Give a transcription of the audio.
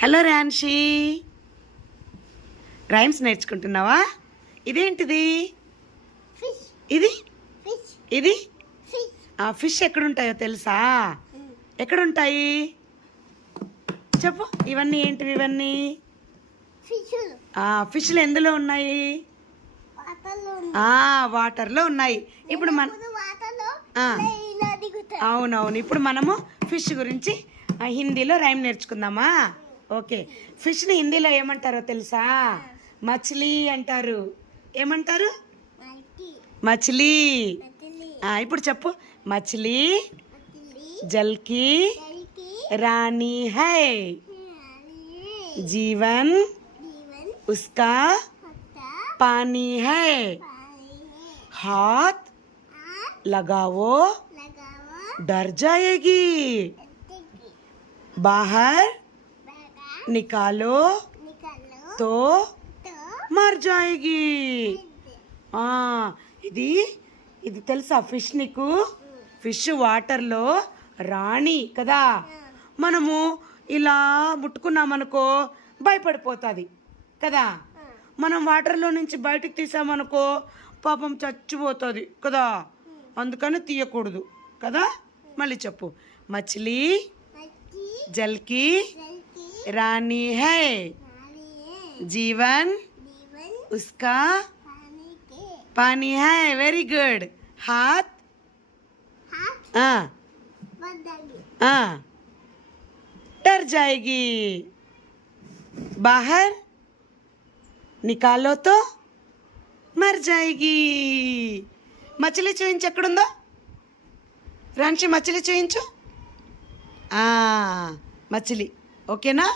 Hello ర్యాన్షి, rhymes నేర్చుకుంటున్నావా? ఇదేంటిది? ఇది ఇది ఫిష్ ఎక్కడుంటాయో తెలుసా? ఎక్కడుంటాయి చెప్పు. ఇవన్నీ ఏంటివి? ఇవన్నీ ఫిష్లు ఎందులో ఉన్నాయి? వాటర్లో ఉన్నాయి. ఇప్పుడు అవునవును. ఇప్పుడు మనము ఫిష్ గురించి హిందీలో రైమ్ నేర్చుకుందామా? ఓకే. ఫిష్ని హిందీలో ఏమంటారో తెలుసా? మछली అంటారు. ఏమంటారు? మछली. ఇప్పుడు చెప్పు. మछली जल की रानी है, जीवन उसका पानी है, हाथ लगाओ डर जाएगी, बाहर निकालो तो मर जाएगी. ఇది ఇది తెలుసా ఫిష్ నీకు? ఫిష్ వాటర్లో రాణి కదా. మనము ఇలా ముట్టుకున్నామనుకో భయపడిపోతుంది కదా. మనం వాటర్లో నుంచి బయటకు తీసామనుకో పాపం చచ్చిపోతుంది కదా. అందుకని తీయకూడదు కదా. మళ్ళీ చెప్పు. మछली जल की रानी है, जीवन उसका पानी है. Very good. हाथ डर जाएगी, बाहर निकालो तो मर जाएगी. మచిలీ చూయించు. ఎక్కడుందో రాన్షి? మచిలీ చూయించు. మచిలీ. ఓకేనా?